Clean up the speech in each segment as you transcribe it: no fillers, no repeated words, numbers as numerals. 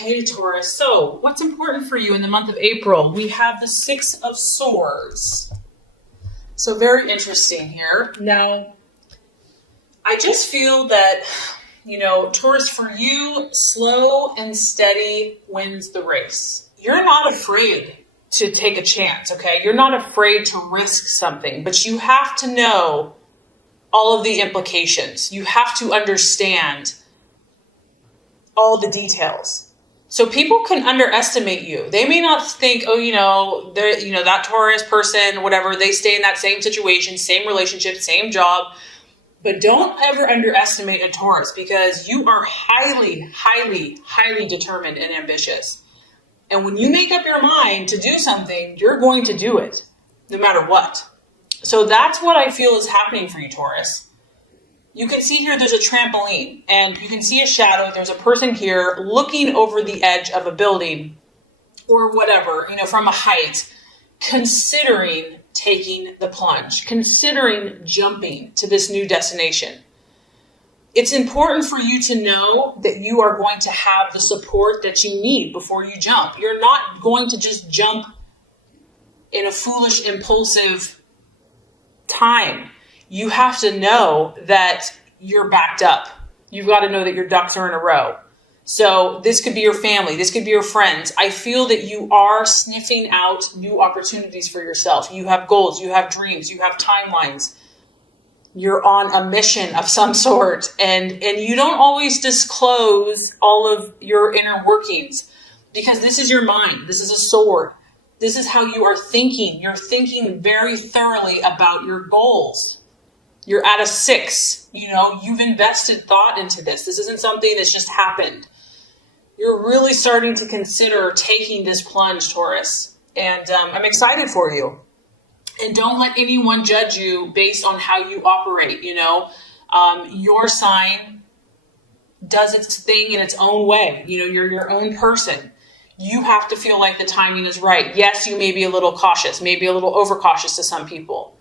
Okay, Taurus. So, what's important for you in the month of April? We have the Six of Swords. So, very interesting here. Now, I just feel that, Taurus, for you, slow and steady wins the race. You're not afraid to take a chance, okay? You're not afraid to risk something, but you have to know all of the implications. You have to understand all the details. So people can underestimate you. They may not think, that Taurus person, whatever, they stay in that same situation, same relationship, same job. But don't ever underestimate a Taurus, because you are highly, highly, highly determined and ambitious. And when you make up your mind to do something, you're going to do it no matter what. So that's what I feel is happening for you, Taurus. You can see here there's a trampoline, and you can see a shadow. There's a person here looking over the edge of a building or whatever, from a height, considering taking the plunge, considering jumping to this new destination. It's important for you to know that you are going to have the support that you need before you jump. You're not going to just jump in a foolish, impulsive time. You have to know that you're backed up. You've got to know that your ducks are in a row. So this could be your family. This could be your friends. I feel that you are sniffing out new opportunities for yourself. You have goals. You have dreams. You have timelines. You're on a mission of some sort. And you don't always disclose all of your inner workings, because this is your mind. This is a sword. This is how you are thinking. You're thinking very thoroughly about your goals. You're at a 6, you've invested thought into this. This isn't something that's just happened. You're really starting to consider taking this plunge, Taurus. And I'm excited for you. And don't let anyone judge you based on how you operate. Your sign does its thing in its own way. You're your own person. You have to feel like the timing is right. Yes, you may be a little cautious, maybe a little overcautious to some people.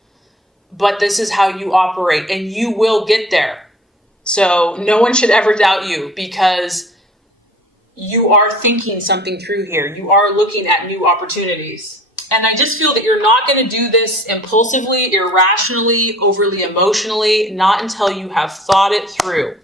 But this is how you operate, and you will get there. So no one should ever doubt you, because you are thinking something through here. You are looking at new opportunities. And I just feel that you're not going to do this impulsively, irrationally, overly emotionally, not until you have thought it through.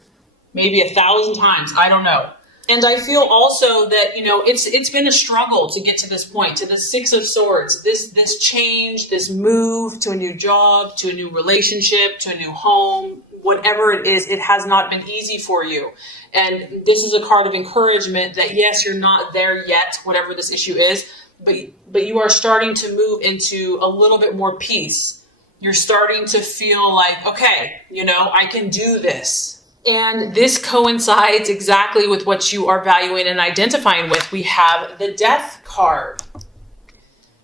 Maybe 1,000 times. I don't know. And I feel also that, it's been a struggle to get to this point, to the Six of Swords, this change, this move to a new job, to a new relationship, to a new home, whatever it is, it has not been easy for you. And this is a card of encouragement that, yes, you're not there yet, whatever this issue is, but you are starting to move into a little bit more peace. You're starting to feel like, okay, I can do this. And this coincides exactly with what you are valuing and identifying with. We have the Death card.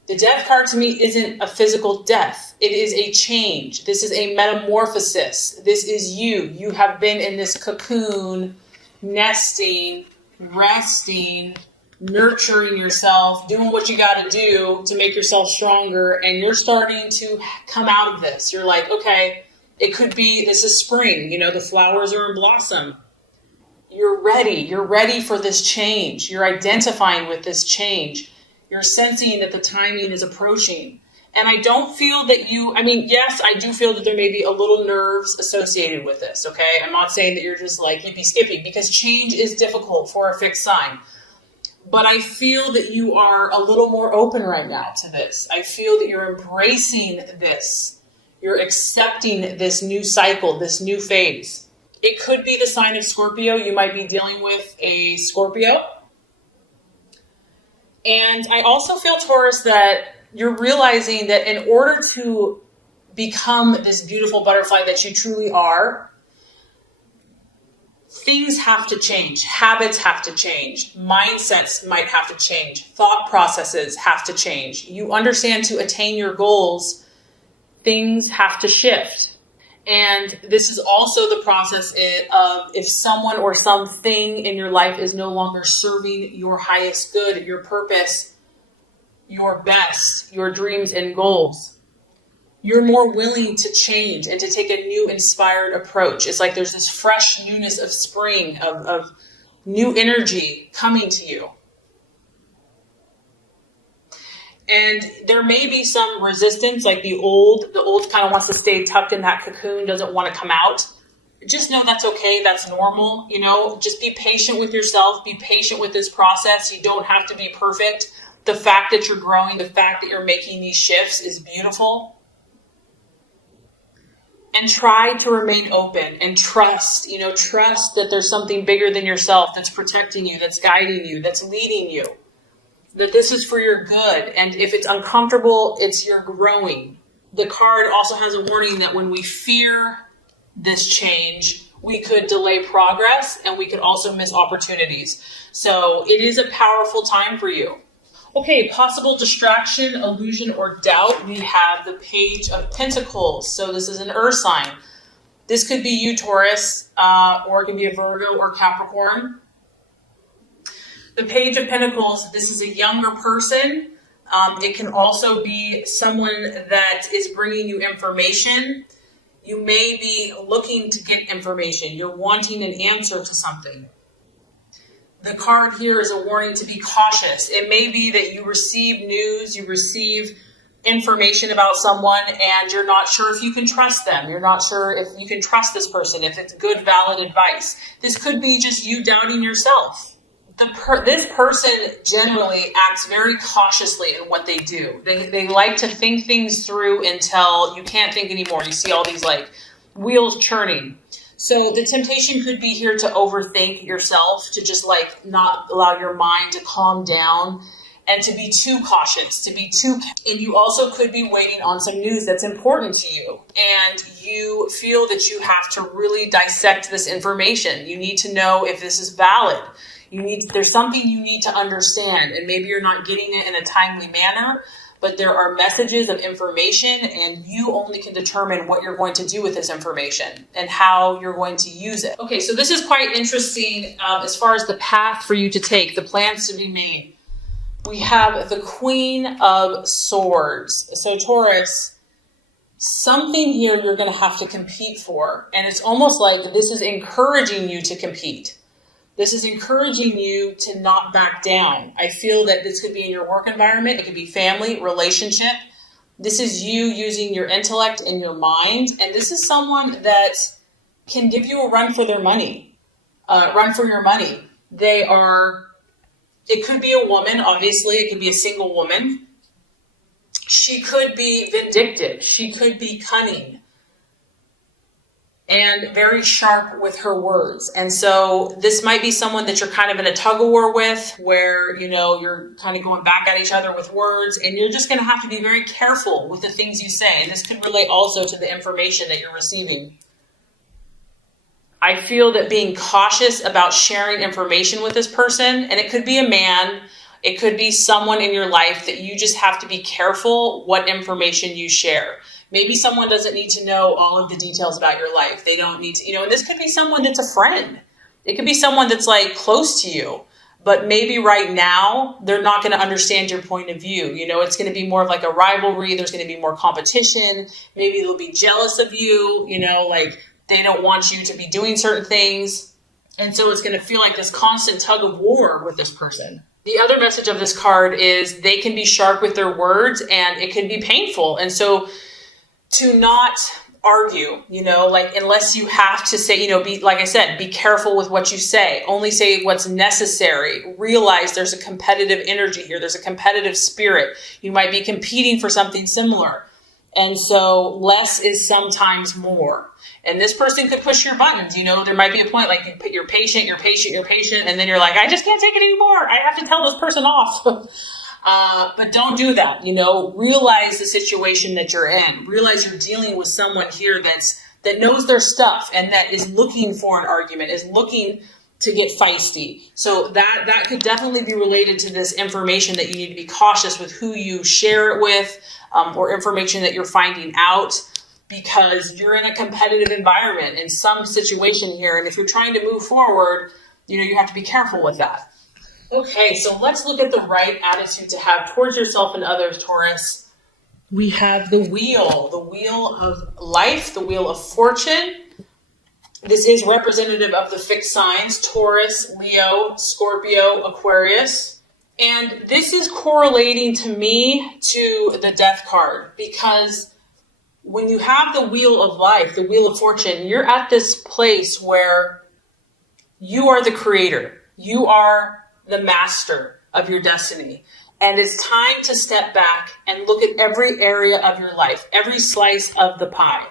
The Death card to me isn't a physical death. It is a change. This is a metamorphosis. This is you. You have been in this cocoon, nesting, resting, nurturing yourself, doing what you got to do to make yourself stronger. And you're starting to come out of this. You're like, okay, it could be, this is spring, the flowers are in blossom. You're ready. You're ready for this change. You're identifying with this change. You're sensing that the timing is approaching. And I don't feel that yes, I do feel that there may be a little nerves associated with this, okay? I'm not saying that you're just like hippy skippy, because change is difficult for a fixed sign. But I feel that you are a little more open right now to this. I feel that you're embracing this. You're accepting this new cycle, this new phase. It could be the sign of Scorpio. You might be dealing with a Scorpio. And I also feel, Taurus, that you're realizing that in order to become this beautiful butterfly that you truly are, things have to change. Habits have to change. Mindsets might have to change. Thought processes have to change. You understand, to attain your goals, things have to shift. And this is also the process of if someone or something in your life is no longer serving your highest good, your purpose, your best, your dreams and goals, you're more willing to change and to take a new inspired approach. It's like there's this fresh newness of spring, of new energy coming to you. And there may be some resistance, like the old kind of wants to stay tucked in that cocoon, doesn't want to come out. Just know that's okay. That's normal. Just be patient with yourself. Be patient with this process. You don't have to be perfect. The fact that you're growing, the fact that you're making these shifts is beautiful. And try to remain open and trust that there's something bigger than yourself that's protecting you, that's guiding you, that's leading you, that this is for your good. And if it's uncomfortable, it's your growing. The card also has a warning that when we fear this change, we could delay progress and we could also miss opportunities. So it is a powerful time for you. Okay, possible distraction, illusion, or doubt. We have the Page of Pentacles. So this is an earth sign. This could be you, Taurus, or it can be a Virgo or Capricorn. The Page of Pentacles, this is a younger person. It can also be someone that is bringing you information. You may be looking to get information. You're wanting an answer to something. The card here is a warning to be cautious. It may be that you receive news, you receive information about someone, and you're not sure if you can trust them. You're not sure if you can trust this person, if it's good, valid advice. This could be just you doubting yourself. This person generally acts very cautiously in what they do. They like to think things through until you can't think anymore. You see all these wheels churning. So the temptation could be here to overthink yourself, to just not allow your mind to calm down and to be too cautious, and you also could be waiting on some news that's important to you. And you feel that you have to really dissect this information. You need to know if this is valid. There's something you need to understand, and maybe you're not getting it in a timely manner, but there are messages of information, and you only can determine what you're going to do with this information and how you're going to use it. Okay, so this is quite interesting as far as the path for you to take, the plans to be made. We have the Queen of Swords. So Taurus, something here you're going to have to compete for, and it's almost like this is encouraging you to compete. This is encouraging you to not back down. I feel that this could be in your work environment. It could be family, relationship. This is you using your intellect and your mind. And this is someone that can give you a run for their money. Run for your money. It could be a woman, obviously. It could be a single woman. She could be vindictive. She could be cunning. And very sharp with her words. And so this might be someone that you're kind of in a tug of war with, where, you're kind of going back at each other with words, and you're just going to have to be very careful with the things you say. This could relate also to the information that you're receiving. I feel that being cautious about sharing information with this person, and it could be a man, it could be someone in your life, that you just have to be careful what information you share. Maybe someone doesn't need to know all of the details about your life. They don't need to, and this could be someone that's a friend. It could be someone that's close to you, but maybe right now they're not going to understand your point of view. It's going to be more of a rivalry. There's going to be more competition. Maybe they'll be jealous of you, they don't want you to be doing certain things. And so it's going to feel like this constant tug of war with this person. The other message of this card is they can be sharp with their words, and it can be painful. And so to not argue, unless you have to say, be careful with what you say. Only say what's necessary. Realize there's a competitive energy here. There's a competitive spirit. You might be competing for something similar. And so less is sometimes more. And this person could push your buttons. There might be a point you're patient, and then you're like, I just can't take it anymore. I have to tell this person off. But don't do that. Realize the situation that you're in. Realize you're dealing with someone here that knows their stuff and that is looking for an argument, is looking to get feisty. So that could definitely be related to this information that you need to be cautious with who you share it with, or information that you're finding out, because you're in a competitive environment in some situation here. And if you're trying to move forward, you have to be careful with that. Okay, so let's look at the right attitude to have towards yourself and others, Taurus. We have the wheel of life, the wheel of fortune. This is representative of the fixed signs, Taurus, Leo, Scorpio, Aquarius. And this is correlating to me to the Death card, because when you have the wheel of life, the wheel of fortune, you're at this place where you are the creator. You are the master of your destiny. And it's time to step back and look at every area of your life, every slice of the pie.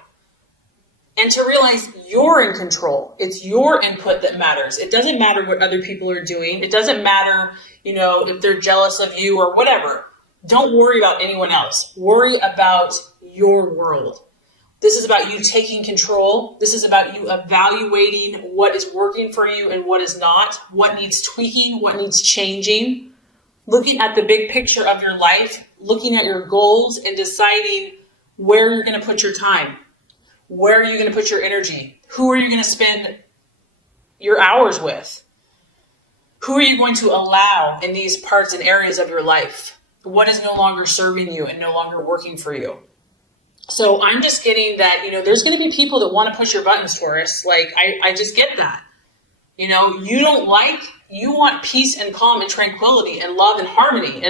And to realize you're in control. It's your input that matters. It doesn't matter what other people are doing. It doesn't matter, if they're jealous of you or whatever. Don't worry about anyone else. Worry about your world. This is about you taking control. This is about you evaluating what is working for you and what is not, what needs tweaking, what needs changing, looking at the big picture of your life, looking at your goals and deciding where you're going to put your time. Where are you going to put your energy? Who are you going to spend your hours with? Who are you going to allow in these parts and areas of your life? What is no longer serving you and no longer working for you? So I'm just getting that, there's going to be people that want to push your buttons, Taurus. I just get that. You want peace and calm and tranquility and love and harmony.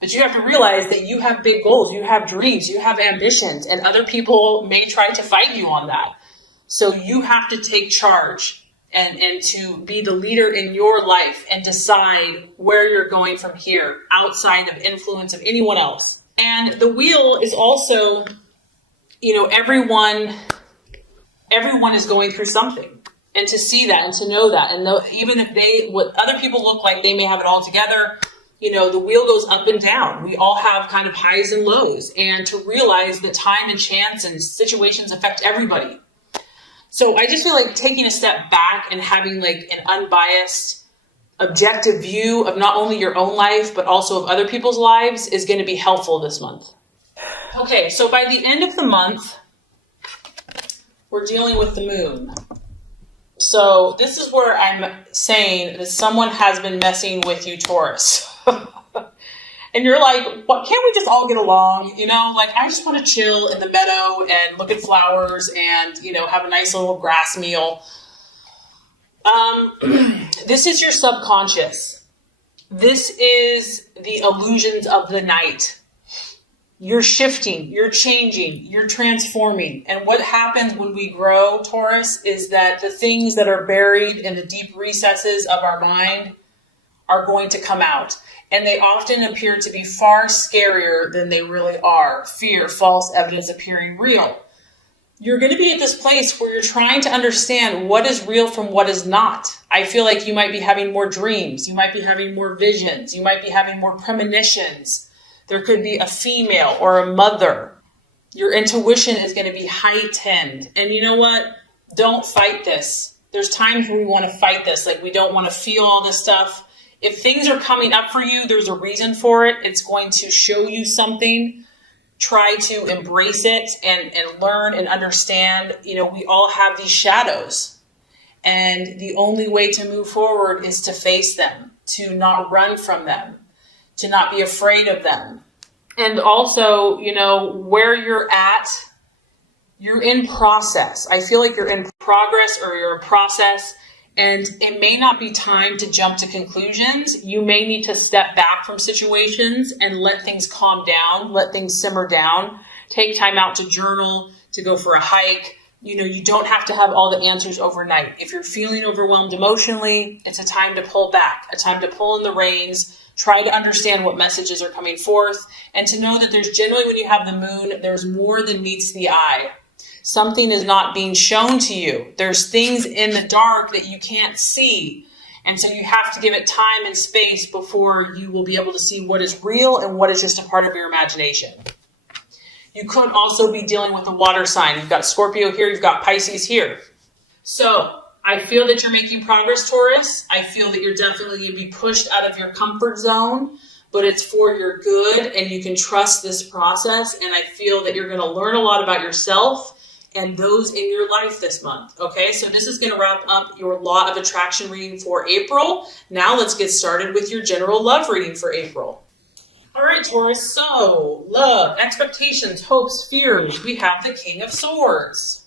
But you have to realize that you have big goals, you have dreams, you have ambitions, and other people may try to fight you on that. So you have to take charge and to be the leader in your life and decide where you're going from here, outside of influence of anyone else. And the wheel is also, everyone is going through something. And to see that and to know that, and even if what other people look like, they may have it all together. The wheel goes up and down. We all have kind of highs and lows, and to realize that time and chance and situations affect everybody. So I just feel like taking a step back and having an unbiased, objective view of not only your own life, but also of other people's lives is going to be helpful this month. Okay, so by the end of the month, we're dealing with the moon. So this is where I'm saying that someone has been messing with you, Taurus. And you're like, what? Can't we just all get along? I just want to chill in the meadow and look at flowers and, have a nice little grass meal. This is your subconscious. This is the illusions of the night. You're shifting, you're changing, you're transforming. And what happens when we grow, Taurus, is that the things that are buried in the deep recesses of our mind are going to come out. And they often appear to be far scarier than they really are. Fear, false evidence appearing real. You're going to be at this place where you're trying to understand what is real from what is not. I feel like you might be having more dreams. You might be having more visions. You might be having more premonitions. There could be a female or a mother. Your intuition is going to be heightened. And you know what? Don't fight this. There's times when we want to fight this. We don't want to feel all this stuff. If things are coming up for you, there's a reason for it. It's going to show you something. Try to embrace it and learn and understand. We all have these shadows. And the only way to move forward is to face them, to not run from them, to not be afraid of them. And also, where you're at, you're in process. I feel like you're in progress or you're in process. And it may not be time to jump to conclusions. You may need to step back from situations and let things calm down, let things simmer down, take time out to journal, to go for a hike. You don't have to have all the answers overnight. If you're feeling overwhelmed emotionally, it's a time to pull back, a time to pull in the reins, try to understand what messages are coming forth, and to know that there's generally, when you have the moon, there's more than meets the eye. Something is not being shown to you. There's things in the dark that you can't see. And so you have to give it time and space before you will be able to see what is real and what is just a part of your imagination. You could also be dealing with a water sign. You've got Scorpio here, you've got Pisces here. So I feel that you're making progress, Taurus. I feel that you're definitely going to be pushed out of your comfort zone, but it's for your good and you can trust this process. And I feel that you're going to learn a lot about yourself and those in your life this month. Okay, so this is going to wrap up your Law of Attraction reading for April. Now let's get started with your general love reading for April. All right, Taurus, so love, expectations, hopes, fears. We have the King of Swords.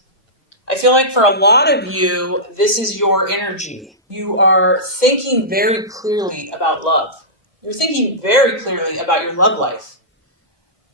I feel like for a lot of you, this is your energy. You are thinking very clearly about love. You're thinking very clearly about your love life.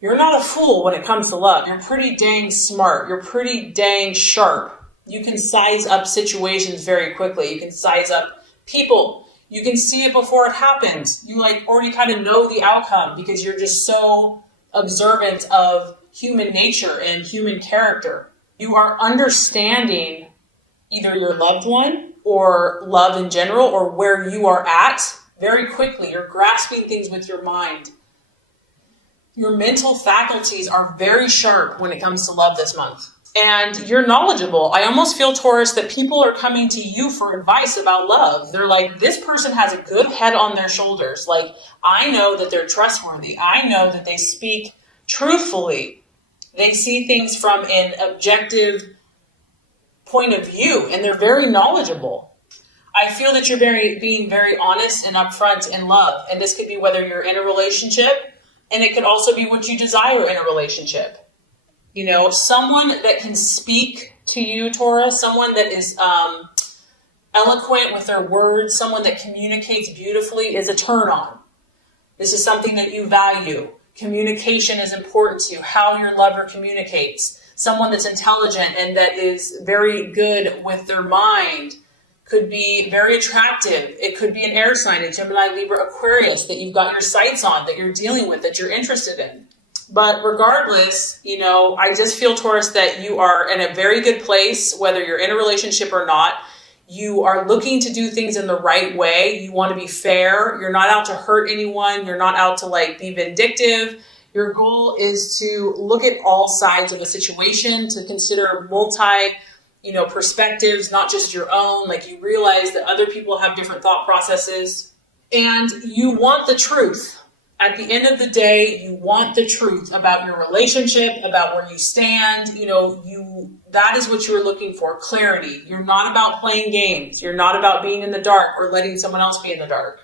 You're not a fool when it comes to love. You're pretty dang smart. You're pretty dang sharp. You can size up situations very quickly. You can size up people. You can see it before it happens. You already kind of know the outcome because you're just so observant of human nature and human character. You are understanding either your loved one or love in general or where you are at very quickly. You're grasping things with your mind. Your mental faculties are very sharp when it comes to love this month. And you're knowledgeable. I almost feel, Taurus, that people are coming to you for advice about love. They're like, this person has a good head on their shoulders. Like, I know that they're trustworthy. I know that they speak truthfully. They see things from an objective point of view, and they're very knowledgeable. I feel that you're being very honest and upfront in love. And this could be whether you're in a relationship, and it could also be what you desire in a relationship. You know, someone that can speak to you, Taurus, someone that is eloquent with their words, someone that communicates beautifully is a turn on. This is something that you value. Communication is important to you, how your lover communicates. Someone that's intelligent and that is very good with their mind could be very attractive. It could be an air sign, a Gemini, Libra, Aquarius that you've got your sights on, that you're dealing with, that you're interested in. But regardless, you know, I just feel, Taurus, that you are in a very good place, whether you're in a relationship or not. You are looking to do things in the right way. You want to be fair. You're not out to hurt anyone. You're not out to be vindictive. Your goal is to look at all sides of a situation, to consider perspectives, not just your own. Like, you realize that other people have different thought processes, and you want the truth. At the end of the day, you want the truth about your relationship, about where you stand. That is what you're looking for, clarity. You're not about playing games. You're not about being in the dark or letting someone else be in the dark.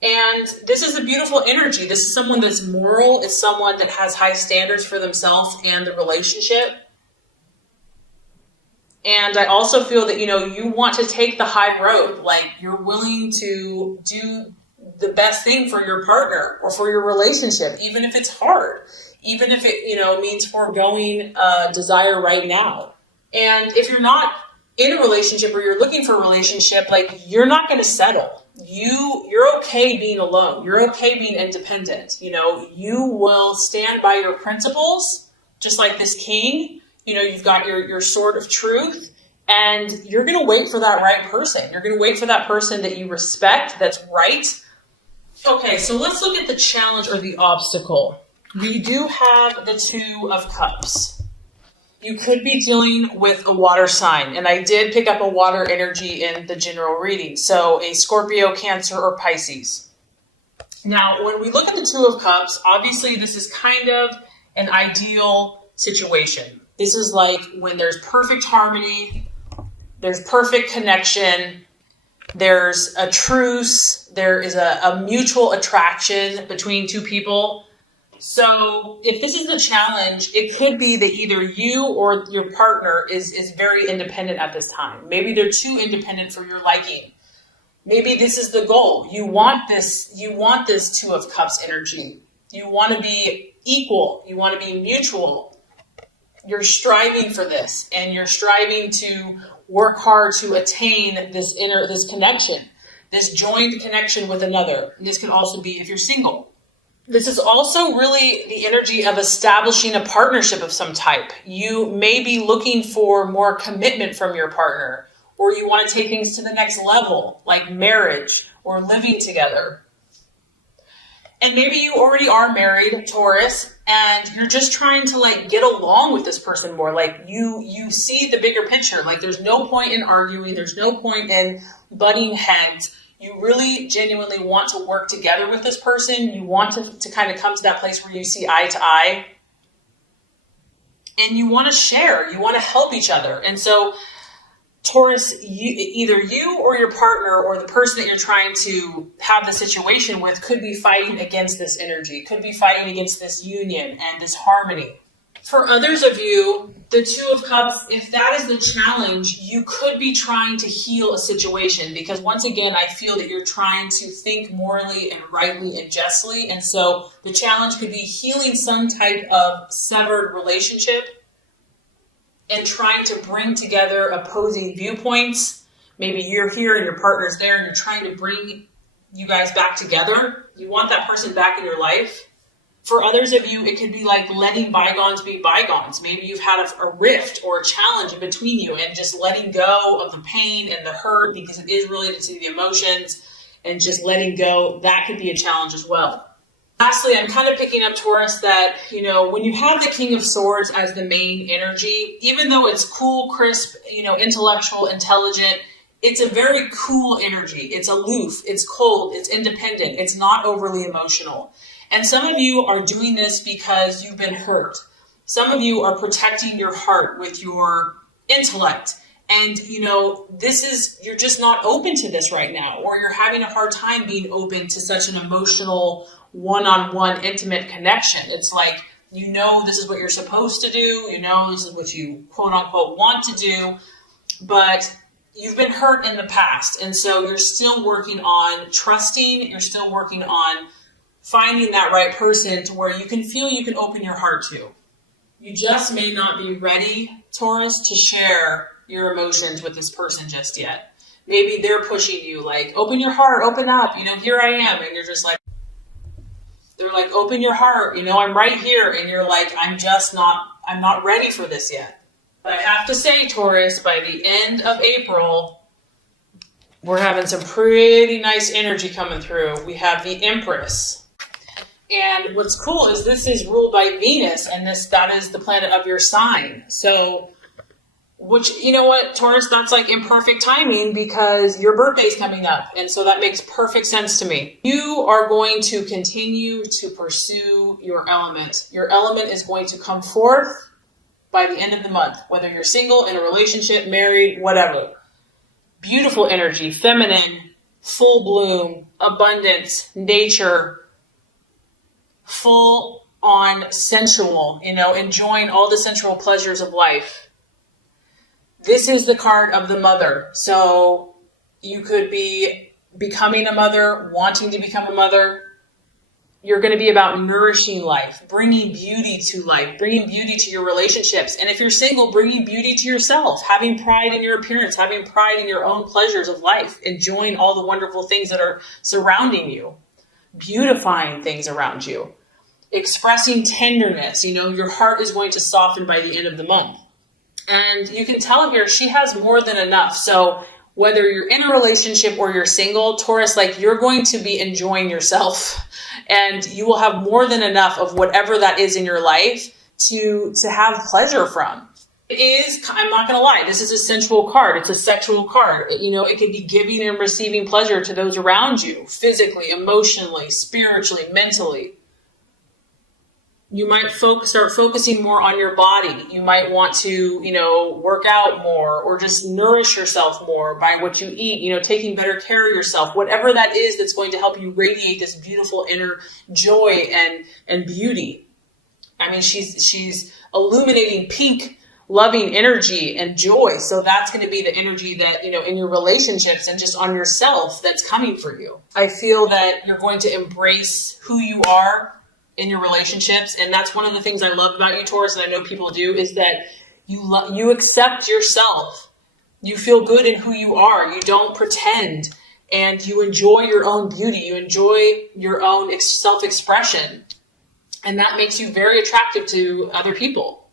And this is a beautiful energy. This is someone that's moral. It's someone that has high standards for themselves and the relationship. And I also feel that, you want to take the high road. Like, you're willing to do the best thing for your partner or for your relationship, even if it's hard, even if it, means foregoing desire right now. And if you're not in a relationship or you're looking for a relationship, you're not going to settle. You're okay being alone. You're okay being independent. You will stand by your principles, just like this king. You've got your sword of truth, and you're going to wait for that right person. You're going to wait for that person that you respect, that's right. Okay, so let's look at the challenge or the obstacle. We do have the Two of Cups. You could be dealing with a water sign, and I did pick up a water energy in the general reading, so a Scorpio, Cancer, or Pisces. Now, when we look at the Two of Cups, obviously this is kind of an ideal situation. This is like when there's perfect harmony, there's perfect connection, there's a truce, there is a mutual attraction between two people. So if this is a challenge, it could be that either you or your partner is very independent at this time. Maybe they're too independent for your liking. Maybe this is the goal. You want this Two of Cups energy. You want to be equal. You want to be mutual. You're striving for this, and you're striving to work hard to attain this connection, this joined connection with another. And this can also be if you're single. This is also really the energy of establishing a partnership of some type. You may be looking for more commitment from your partner, or you want to take things to the next level, like marriage or living together. And maybe you already are married, Taurus, and you're just trying to get along with this person more. You see the bigger picture. There's no point in arguing. There's no point in butting heads. You really genuinely want to work together with this person. You want to kind of come to that place where you see eye to eye. And you want to share. You want to help each other. And so, Taurus, either you or your partner or the person that you're trying to have the situation with could be fighting against this energy, could be fighting against this union and this harmony. For others of you, the Two of Cups, if that is the challenge, you could be trying to heal a situation, because once again, I feel that you're trying to think morally and rightly and justly. And so the challenge could be healing some type of severed relationship and trying to bring together opposing viewpoints. Maybe you're here and your partner's there and you're trying to bring you guys back together. You want that person back in your life. For others of you, it could be like letting bygones be bygones. Maybe you've had a rift or a challenge in between you, and just letting go of the pain and the hurt, because it is related to the emotions, and just letting go, that could be a challenge as well. Lastly, I'm kind of picking up, Taurus, that, when you have the King of Swords as the main energy, even though it's cool, crisp, intellectual, intelligent, it's a very cool energy. It's aloof, it's cold, it's independent, it's not overly emotional. And some of you are doing this because you've been hurt. Some of you are protecting your heart with your intellect. And, you're just not open to this right now, or you're having a hard time being open to such an emotional, one-on-one, intimate connection. It's like, this is what you're supposed to do. This is what you, quote unquote, want to do. But you've been hurt in the past. And so you're still working on trusting. You're still working on finding that right person to where you can feel you can open your heart to. You just may not be ready, Taurus, to share your emotions with this person just yet. Maybe they're pushing you, like, open your heart, open up, here I am. And you're just like, they're like, open your heart, I'm right here. And you're like, I'm not ready for this yet. But I have to say, Taurus, by the end of April, we're having some pretty nice energy coming through. We have the Empress. And what's cool is this is ruled by Venus, and that is the planet of your sign. So, Taurus, that's like imperfect timing, because your birthday's coming up. And so that makes perfect sense to me. You are going to continue to pursue your element. Your element is going to come forth by the end of the month, whether you're single, in a relationship, married, whatever. Beautiful energy, feminine, full bloom, abundance, nature, full on sensual, enjoying all the sensual pleasures of life. This is the card of the mother. So you could be becoming a mother, wanting to become a mother. You're going to be about nourishing life, bringing beauty to life, bringing beauty to your relationships. And if you're single, bringing beauty to yourself, having pride in your appearance, having pride in your own pleasures of life, enjoying all the wonderful things that are surrounding you, beautifying things around you, expressing tenderness. Your heart is going to soften by the end of the month. And you can tell here, she has more than enough. So whether you're in a relationship or you're single, Taurus, you're going to be enjoying yourself, and you will have more than enough of whatever that is in your life to have pleasure from. It is, I'm not going to lie, this is a sensual card. It's a sexual card. It could be giving and receiving pleasure to those around you, physically, emotionally, spiritually, mentally. You might start focusing more on your body. You might want to, work out more, or just nourish yourself more by what you eat, taking better care of yourself, whatever that is that's going to help you radiate this beautiful inner joy and beauty. I mean, she's illuminating pink, loving energy and joy. So that's going to be the energy that, in your relationships and just on yourself, that's coming for you. I feel that you're going to embrace who you are in your relationships. And that's one of the things I love about you, Taurus, and I know people do, is that you accept yourself. You feel good in who you are. You don't pretend, and you enjoy your own beauty. You enjoy your own self-expression. And that makes you very attractive to other people.